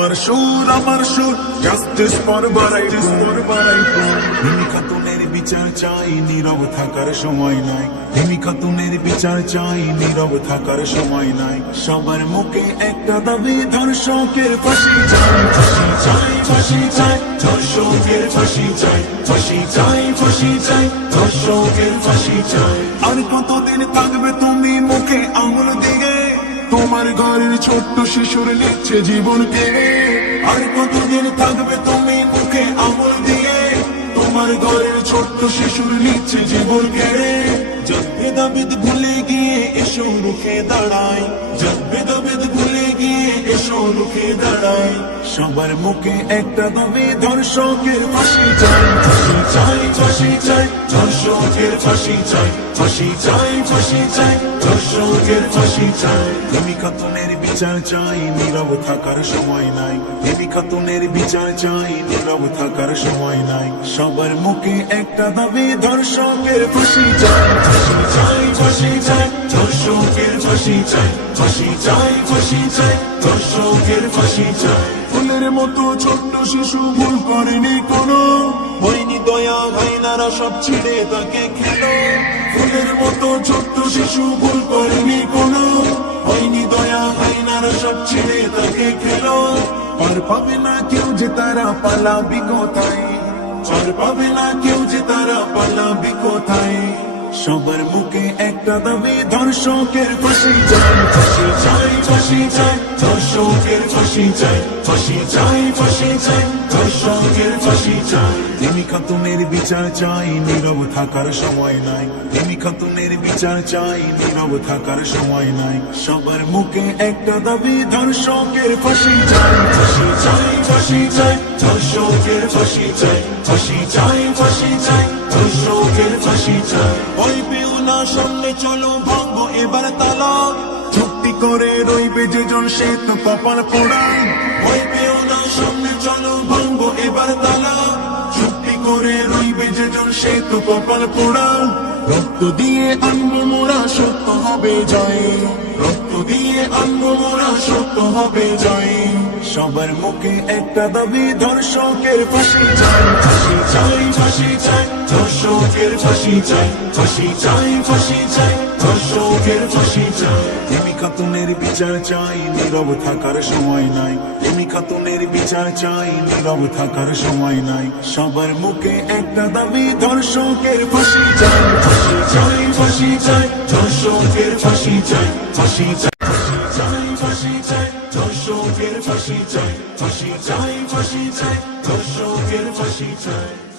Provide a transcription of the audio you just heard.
আমার সুর justice for Baruipur হিমি খাতুনের বিচার চাই, নীরব থাকার সময় নাই। হিমি খাতুনের বিচার চাই, নীরব থাকার সময় নাই। সবার মুখে একটা দাবি, ধর্ষকের ফাঁসি চাই, ফাঁসি চাই, ফাঁসি চাই, ধর্ষকের ফাঁসি চাই, ফাঁসি চাই, ফাঁসি চাই, ধর্ষকের ফাঁসি চাই। আর কতদিন থাকবে তুমি মুখে আঙুল দিয়ে, তোমার ঘরের ছোট্ট শিশুর নিচ্ছে জীবনকে? আর কতদিন থাকবে তুমি মুখে আঙুল দিয়ে, তোমার ঘরের ছোট্ট শিশুর নিচ্ছে জীবনকে? জব ভেদাভেদ ভুলে গিয়ে এসো রুখে দাঁড়াই, জব ভেদাভেদ ভুলে গিয়ে এসো রুখে দাঁড়াই। সবার মুখে একটা দাবি, ধর্ষকের ফাঁসি চাই, ফাঁসি চাই, ফাঁসি চাই, ধর্ষকের ফাঁসি চাই, ফাঁসি চাই, ফাঁসি চাই, ধর্ষকের ফাঁসি চাই। হিমি খাতুনের বিচার চাই, নীরব থাকার সময় নাই। হিমি খাতুনের বিচার চাই, নীরব থাকার সময় নাই। সবার মুখে একটা দাবি, ধর্ষকের ফাঁসি চাই, ফাঁসি চাই, ফাঁসি চাই, ধর্ষকের ফাঁসি চাই, ফাঁসি চাই, ফাঁসি চাই, ধর্ষকের ফাঁসি চাই। ফুলের মতো ছোট্ট শিশু ভুল করেনি কোনো, হয়নি দয়া ঘাইনারা সব ছিঁড়ে তাকে খেলো। ফুলের মতো ছোট্ট শিশু ভুল করেনি কোনো, হয়নি দয়া ঘাইনারা সব ছিঁড়ে তাকে খেলো। পার পাবে না কেউ যে তারা পালাবি কোথায়, পার পাবে না কেউ যে তারা পালাবি কোথায়। সবার মুখে একটা দাবি, ধর্ষকের ফাঁসি চাই, ফাঁসি চাই, ফাঁসি চাই, ধর্ষকের ফাঁসি চাই, ফাঁসি চাই, ফাঁসি চাই, ধর্ষকের ফাঁসি চাই। হিমি খাতুনের বিচার চাই, নীরব থাকার সময় নাই। হিমি খাতুনের বিচার চাই, নীরব থাকার সময় নাই। সবার মুখে একটা দাবি, ধর্ষকের ফাঁসি চাই, ফাঁসি চাই, ফাঁসি চাই, ধর্ষকের ফাঁসি চাই, ফাঁসি চাই, ফাঁসি চাই, ধর্ষকের ফাঁসি চাই। ভয় পেও না, সামনে চলো, ভাঙবো এবার তালা। চুক্তি করে রইবে যেজন, সে তো কপাল পোড়া। ভয় পেও না, সামনে চলো, ভাঙবো এবার তালা। চুক্তি করে রইবে যেজন, সে তো কপাল পোড়া। রক্ত দিয়ে আনবো মোরা, সত্য হবে জয়। রক্ত দিয়ে আনবো মোরা, সত্য হবে জয়। সবার মুখে একটা দাবি, ধর্ষকের ফাঁসি চাই, ফাঁসি চাই, ফাঁসি চাই, ধর্ষকের ফাঁসি চাই, ফাঁসি চাই, ফাঁসি চাই, ধর্ষকের ফাঁসি চাই। হিমি খাতুনের বিচার চাই, নীরব থাকার সময় নাই। হিমি খাতুনের বিচার চাই, নীরব থাকার সময় নাই। সবার মুখে একটা দাবি, ধর্ষকের ফাঁসি চাই, ফাঁসি চাই, ফাঁসি চাই, ধর্ষকের ফাঁসি চাই, ফাঁসি চাই, ফাঁসি চাই, ফাঁসি চাই, ধর্ষকের ফাঁসি চাই, ফাঁসি চাই, ফাঁসি চাই, ধর্ষকের ফাঁসি চাই।